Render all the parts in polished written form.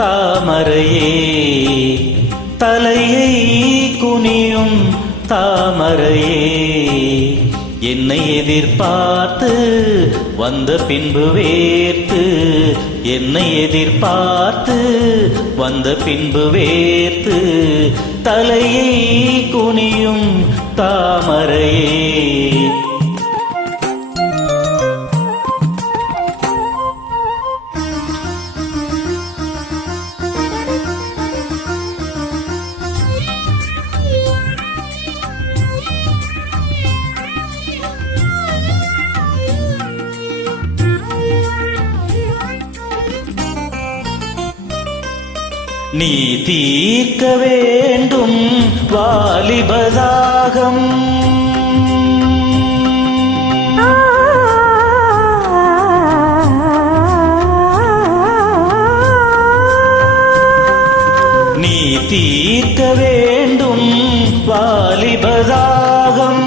தாமரையே தலையை குனியும் தாமரையே என்னை எதிர்பார்த்து வந்த பின்பு வேர்த்து என்னை எதிர்பார்த்து வந்த பின்பு வேர்த்து தலையை குனியும் தாமரையே நீ தீர்க்க வேண்டும் வாலிபதாகம் நீ தீர்க்க வேண்டும் வாலிபதாகம்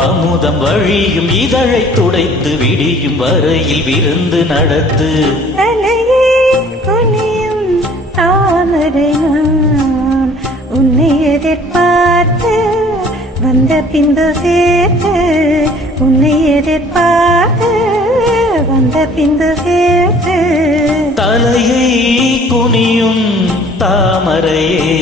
அமுதம் வழியும் இதழை துடைத்து விடியும் வரையில் விருந்து நடத்து தலையே குனியும் தாமரை நான் உன்னை எதிர்பார்த்து வந்த பின்பு சேர்த்து உன்னை எதிர்பார்த்து வந்த பின்பு சேர்த்து தலையை குனியும் தாமரையே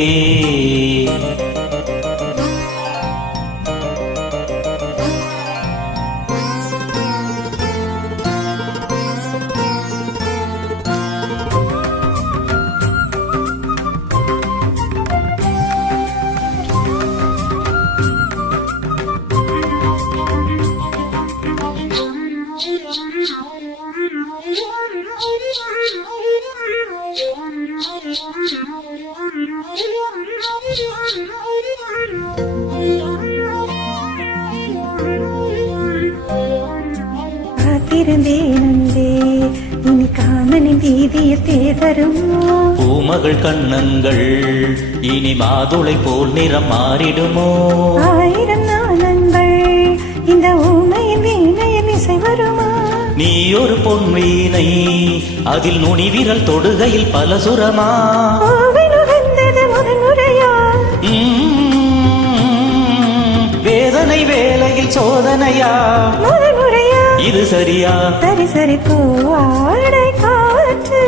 காத்திருந்தேனே இனி காமனின் வீதியில் தேர்வருமோ பூமகள் கண்ணங்கள் இனி மாதுளை போல் நிறம் மாறிடுமோ ஆயிரம் நாணங்கள் இந்த ஊமையின் வீணையில் இசை வருமா நீ ஒரு பொன் வீணை அதில் நுனி விரல் தொடுகையில் பல சுரமா முறையா வேதனை வேலையில் சோதனையா முறையா இது சரியா சரி சரி போவாடை காற்று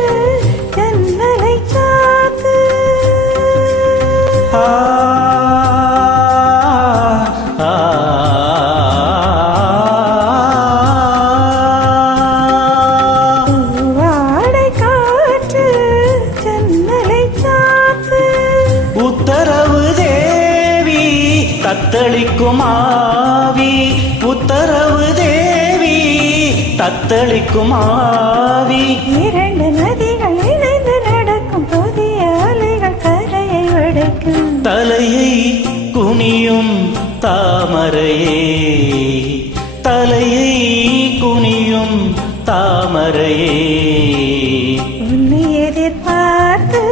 ஜன்னலை சாத்து உத்தரவு தேவி தத்தளிக்கும் ஆவி உத்தரவு தேவி தத்தளிக்கும் ஆவி இரண்டு நதிகள் இணைந்து நடக்கும் புதிய அலைகள் கரையை உடைக்கும் தலையை குனியும் தாமரையே தலையை குனியும் தாமரையே உன்னை எதிர்பார்த்து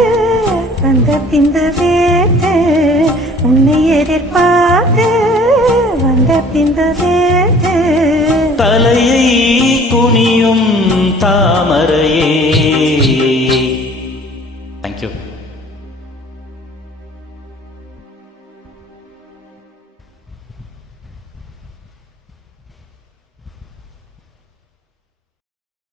வந்த பின்பு வேர்த்து உன்னை எதிர்பார்த்து வந்த பின்பு வேர்த்து தலையை குனியும் தாமரையே